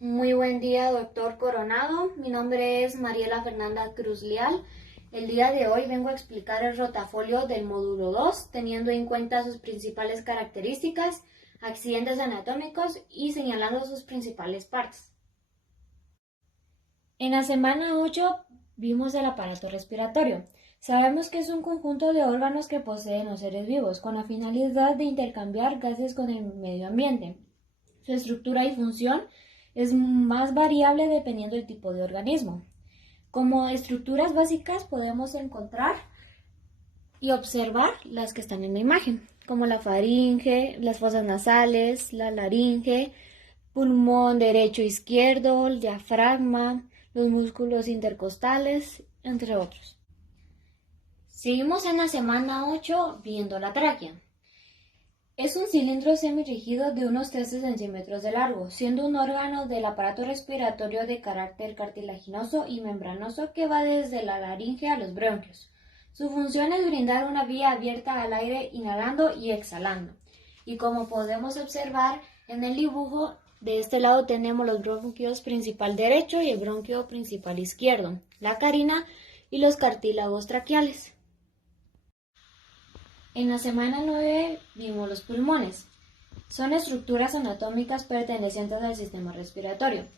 Muy buen día, doctor Coronado. Mi nombre es Mariela Fernanda Cruz Leal. El día de hoy vengo a explicar el rotafolio del módulo 2, teniendo en cuenta sus principales características, accidentes anatómicos y señalando sus principales partes. En la semana 8 vimos el aparato respiratorio. Sabemos que es un conjunto de órganos que poseen los seres vivos con la finalidad de intercambiar gases con el medio ambiente. Su estructura y función es más variable dependiendo del tipo de organismo. Como estructuras básicas podemos encontrar y observar las que están en la imagen, como la faringe, las fosas nasales, la laringe, pulmón derecho e izquierdo, el diafragma, los músculos intercostales, entre otros. Seguimos en la semana 8 viendo la tráquea. Es un cilindro semirrígido de unos 13 centímetros de largo, siendo un órgano del aparato respiratorio de carácter cartilaginoso y membranoso que va desde la laringe a los bronquios. Su función es brindar una vía abierta al aire inhalando y exhalando. Y como podemos observar en el dibujo, de este lado tenemos los bronquios principal derecho y el bronquio principal izquierdo, la carina y los cartílagos traqueales. En la semana 9 vimos los pulmones. Son estructuras anatómicas pertenecientes al sistema respiratorio.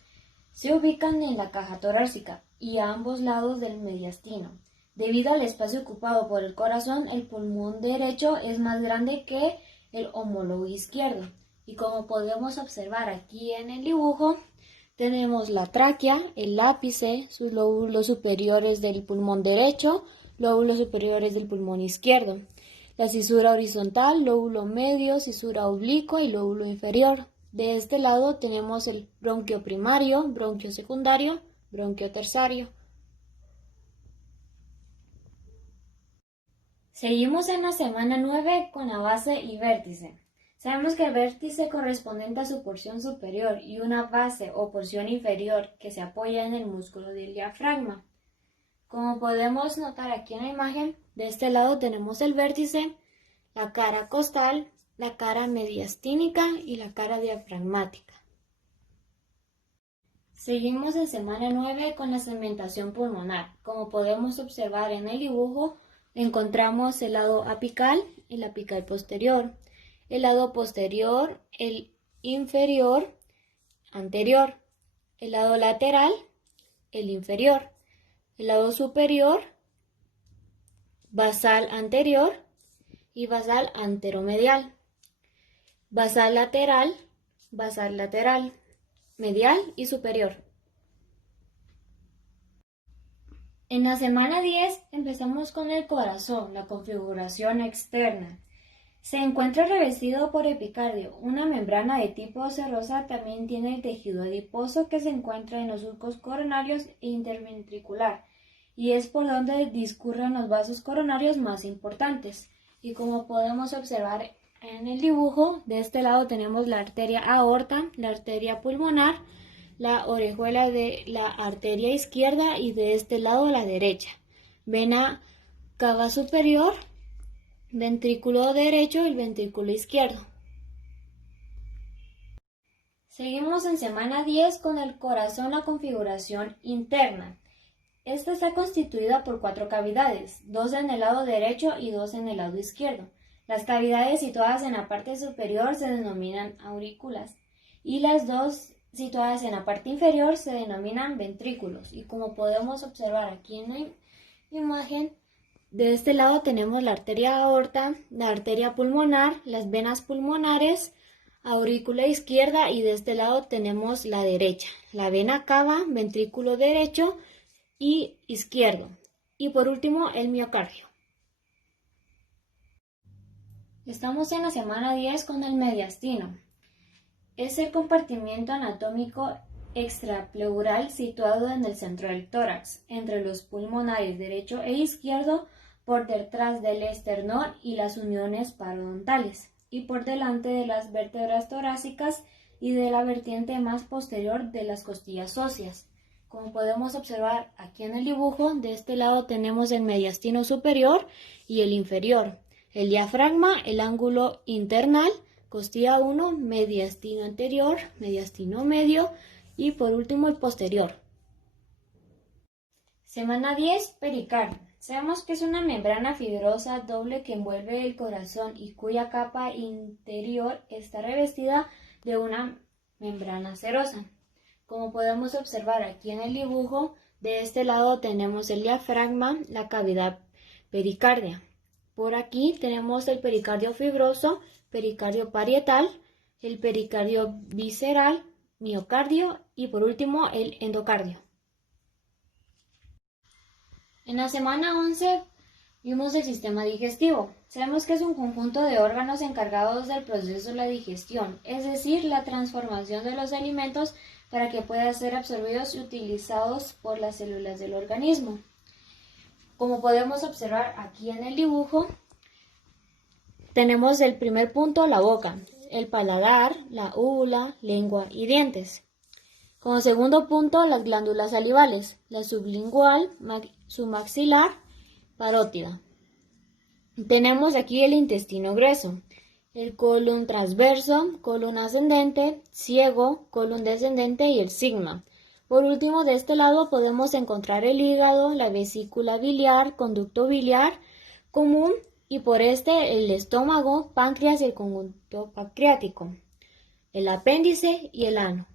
Se ubican en la caja torácica y a ambos lados del mediastino. Debido al espacio ocupado por el corazón, el pulmón derecho es más grande que el homólogo izquierdo. Y como podemos observar aquí en el dibujo, tenemos la tráquea, el ápice, sus lóbulos superiores del pulmón derecho, lóbulos superiores del pulmón izquierdo. La cisura horizontal, lóbulo medio, cisura oblicua y lóbulo inferior. De este lado tenemos el bronquio primario, bronquio secundario, bronquio terciario. Seguimos en la semana 9 con la base y vértice. Sabemos que el vértice correspondiente a su porción superior y una base o porción inferior que se apoya en el músculo del diafragma. Como podemos notar aquí en la imagen, de este lado tenemos el vértice, la cara costal, la cara mediastínica y la cara diafragmática. Seguimos en semana 9 con la segmentación pulmonar. Como podemos observar en el dibujo, encontramos el lado apical, el apical posterior, el lado posterior, el inferior, anterior, el lado lateral, el inferior, el lado superior, basal anterior y basal anteromedial, basal lateral, medial y superior. En la semana 10 empezamos con el corazón, la configuración externa. Se encuentra revestido por epicardio. Una membrana de tipo serosa también tiene el tejido adiposo que se encuentra en los surcos coronarios e interventricular y es por donde discurren los vasos coronarios más importantes. Y como podemos observar en el dibujo, de este lado tenemos la arteria aorta, la arteria pulmonar, la orejuela de la arteria izquierda y de este lado la derecha. Vena cava superior, ventrículo derecho y ventrículo izquierdo. Seguimos en semana 10 con el corazón, la configuración interna. Esta está constituida por 4 cavidades, 2 en el lado derecho y 2 en el lado izquierdo. Las cavidades situadas en la parte superior se denominan aurículas y las 2 situadas en la parte inferior se denominan ventrículos. Y como podemos observar aquí en la imagen, de este lado tenemos la arteria aorta, la arteria pulmonar, las venas pulmonares, aurícula izquierda y de este lado tenemos la derecha, la vena cava, ventrículo derecho y izquierdo. Y por último, el miocardio. Estamos en la semana 10 con el mediastino. Es el compartimiento anatómico extrapleural situado en el centro del tórax, entre los pulmonares derecho e izquierdo, por detrás del esternón y las uniones parodontales, y por delante de las vértebras torácicas y de la vertiente más posterior de las costillas óseas. Como podemos observar aquí en el dibujo, de este lado tenemos el mediastino superior y el inferior, el diafragma, el ángulo internal, costilla 1, mediastino anterior, mediastino medio y por último el posterior. Semana 10, pericardio. Sabemos que es una membrana fibrosa doble que envuelve el corazón y cuya capa interior está revestida de una membrana serosa. Como podemos observar aquí en el dibujo, de este lado tenemos el diafragma, la cavidad pericardia. Por aquí tenemos el pericardio fibroso, pericardio parietal, el pericardio visceral, miocardio y por último el endocardio. En la semana 11 vimos el sistema digestivo. Sabemos que es un conjunto de órganos encargados del proceso de la digestión, es decir, la transformación de los alimentos para que puedan ser absorbidos y utilizados por las células del organismo. Como podemos observar aquí en el dibujo, tenemos el primer punto, la boca, el paladar, la úvula, lengua y dientes. Como segundo punto, las glándulas salivales, la sublingual, submaxilar, parótida. Tenemos aquí el intestino grueso, el colon transverso, colon ascendente, ciego, colon descendente y el sigma. Por último, de este lado podemos encontrar el hígado, la vesícula biliar, conducto biliar común y por este el estómago, páncreas y el conducto pancreático, el apéndice y el ano.